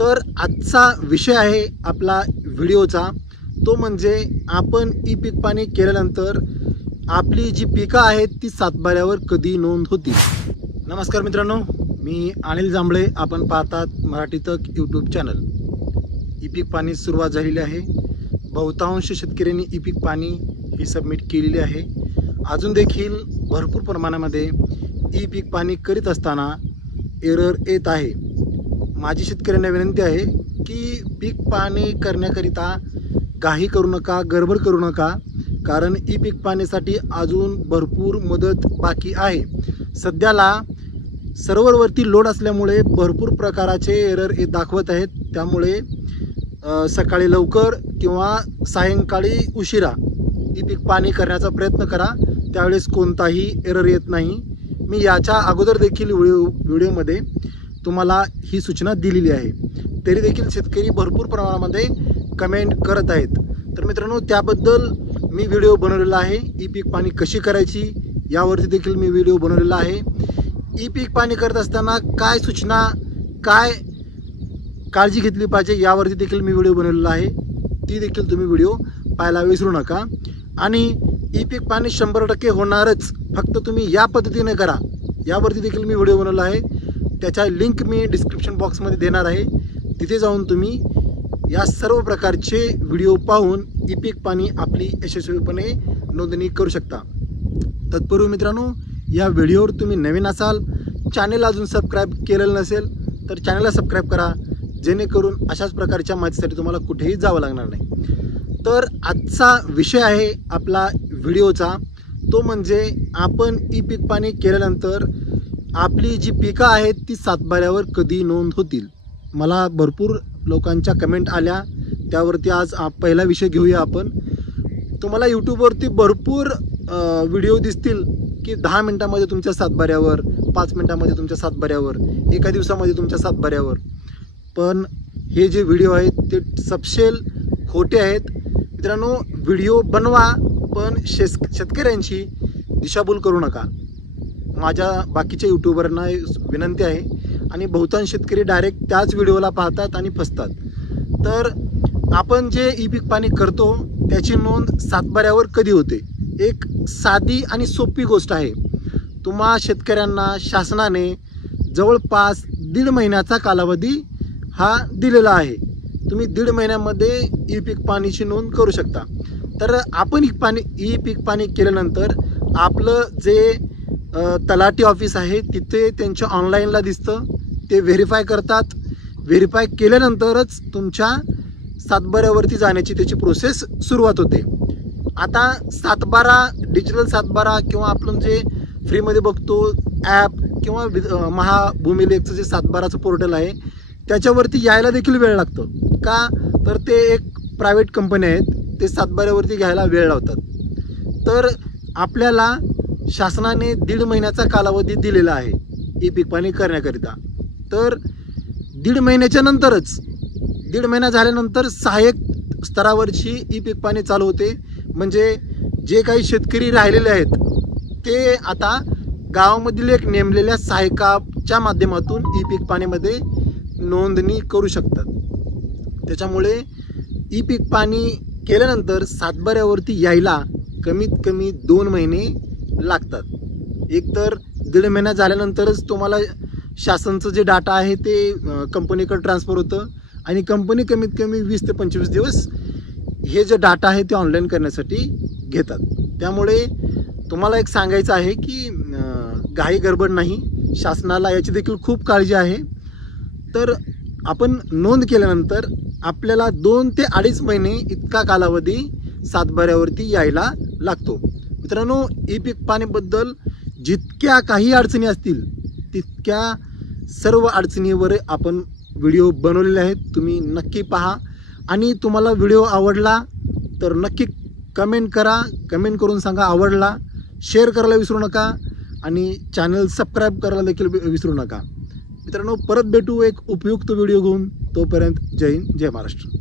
तर आजचा विषय आहे आपला व्हिडिओचा, तो म्हणजे आपण ई पीक पाणी केल्यानंतर आपली जी पिकं आहेत ती सातबाऱ्यावर कधी नोंद होती। नमस्कार मित्रांनो, मी अनिल जांभळे, आपण पाहतात मराठी तक यूट्यूब चॅनल। ई पीक पाणी सुरुवात झालेली आहे। बहुतांश शेतकऱ्यांनी ई पीक पाणी ही सबमिट केलेली आहे। अजून देखील भरपूर प्रमाणामध्ये ई पीक पाणी करीत असताना एरर येत आहे। माझी शेतकऱ्यांना विनंती आहे की पीक पाणी करण्याकरिता घाई करू नका, गडबड करू नका, कारण ई पीक पाणीसाठी अजून भरपूर मुदत बाकी आहे। सध्याला सर्व्हरवरती लोड असल्यामुळे भरपूर प्रकारचे एरर दाखवत आहेत। त्यामुळे सकाळी लवकर किंवा सायंकाळी उशिरा ई पीक पाणी करण्याचा प्रयत्न करा, त्यावेळेस कोणताही एरर येत नाही। मी याच्या अगोदर देखील व्हिडिओमध्ये तुम्हाला ही सूचना दिलेली आहे, तरी देखील शेतकरी भरपूर प्रमाणामध्ये कमेंट करत आहेत। तर मित्रांनो, त्याबद्दल मी व्हिडिओ बनवलेला आहे। ई पीक पाणी कशी करायची यावरती देखील मी व्हिडिओ बनवलेला आहे। ई पीक पाणी करत असताना काय सूचना, काय काळजी घेतली पाहिजे यावरती देखील मी व्हिडिओ बनवलेला आहे, ती देखील तुम्ही व्हिडिओ पाहायला विसरू नका। आणि ई पीक पाणी 100% होणारच, फक्त तुम्ही या पद्धतीने करा यावरती देखील मी व्हिडिओ बनवला आहे। त्याचा लिंक मी डिस्क्रिप्शन बॉक्समध्ये देणार आहे, तिथे जाऊन तुम्ही या सर्व प्रकारचे व्हिडिओ पाहून ई पीक पाणी आपली यशस्वीपणे नोंदणी करू शकता। तत्पूर्वी मित्रांनो, या व्हिडिओवर तुम्ही नवीन असाल, चॅनल अजून सबस्क्राईब केलेलं नसेल तर चॅनलला सबस्क्राईब करा, जेणेकरून अशाच प्रकारच्या माहितीसाठी तुम्हाला कुठेही जावं लागणार नाही। तर आजचा विषय आहे आपला व्हिडिओचा, तो म्हणजे आपण ई पीक पाणी केल्यानंतर आपली जी पिकं आहेत ती सातबाऱ्यावर कधी नोंद होतील। मला भरपूर लोकांच्या कमेंट आल्या, त्यावरती आज पहिला विषय घेऊया आपण। तुम्हाला यूट्यूबवरती भरपूर व्हिडिओ दिसतील की 10 मिनिटांमध्ये तुमच्या सातबाऱ्यावर, 5 मिनिटांमध्ये तुमच्या सातबाऱ्यावर, एका दिवसामध्ये तुमच्या सातबाऱ्यावर, पण हे जे व्हिडिओ आहेत ते सपशेल खोटे आहेत। मित्रांनो, व्हिडिओ बनवा, पण शेतकऱ्यांची दिशाभूल करू नका। माझ्या बाकीच्या यूट्यूबरना विनंती आहे, आणि बहुतांश शेतकरी डायरेक्ट त्याच व्हिडिओला पाहतात आणि फसतात। तर आपण जे ई पीक पाणी करतो त्याची नोंद सातबाऱ्यावर कधी होते, एक साधी आणि सोपी गोष्ट आहे। तुम्हा शेतकऱ्यांना शासनाने जवळपास 1.5 महिन्याचा कालावधी हा दिलेला आहे। तुम्ही 1.5 महिन्यामध्ये ई पीक पाणीची नोंद करू शकता। तर आपण ई पीक पाणी केल्यानंतर आपलं जे तलाठी ऑफिस आहे तिथे त्यांच्या ऑनलाईनला दिसतं, ते व्हेरीफाय करतात। व्हेरीफाय केल्यानंतरच तुमच्या सातबाऱ्यावरती जाण्याची त्याची प्रोसेस सुरुवात होते। आता सातबारा, डिजिटल सातबारा किंवा आपण जे फ्रीमध्ये बघतो ॲप किंवा महाभूमिलेखचं जे सातबाराचं पोर्टल आहे त्याच्यावरती यायला देखील वेळ लागतो का, तर ते एक प्रायव्हेट कंपनी आहेत, ते सातबाऱ्यावरती घ्यायला वेळ लावतात। तर आपल्याला शासनाने 1.5 महिन्याचा कालावधी दिलेला आहे ई पीक पाणी करण्याकरिता। तर 1.5 महिन्याच्या नंतरच, 1.5 महिना झाल्यानंतर सहाय्यक स्तरावरची ई पीक पाणी चालू होते। म्हणजे जे काही शेतकरी राहिलेले आहेत ते आता गावामधील एक नेमलेल्या सहाय्यकाच्या माध्यमातून ई पीक पाणीमध्ये नोंदणी करू शकतात। त्याच्यामुळे ई पीक पाणी केल्यानंतर सातबाऱ्यावरती यायला कमीत कमी 2 महिने लागतात। एकतर 1.5 महिना झाल्यानंतरच तुम्हाला शासनचं जे डाटा आहे ते कंपनीकडे ट्रान्सफर होतं, आणि कंपनी कमीत कमी 20 ते 25 दिवस हे जे डाटा आहे ते ऑनलाईन करण्यासाठी घेतात। त्यामुळे तुम्हाला एक सांगायचं आहे की घाई गडबड नाही, शासनाला याची देखील खूप काळजी आहे। तर आपण नोंद केल्यानंतर आपल्याला 2 ते 2.5 महिने इतका कालावधी सातबाऱ्यावरती यायला लागतो। मित्रांनो, ई पीक पाणीबद्दल जितक्या काही अडचणी असतील तितक्या सर्व अडचणीवर आपण व्हिडिओ बनवलेले आहेत, तुम्ही नक्की पहा। आणि तुम्हाला व्हिडिओ आवडला तर नक्की कमेंट करा, कमेंट करून सांगा आवडला, शेअर करायला विसरू नका, आणि चॅनल सबस्क्राईब करायला देखील विसरू नका। मित्रांनो, परत भेटू एक उपयुक्त व्हिडिओ घेऊन, तोपर्यंत जय हिंद, जय महाराष्ट्र।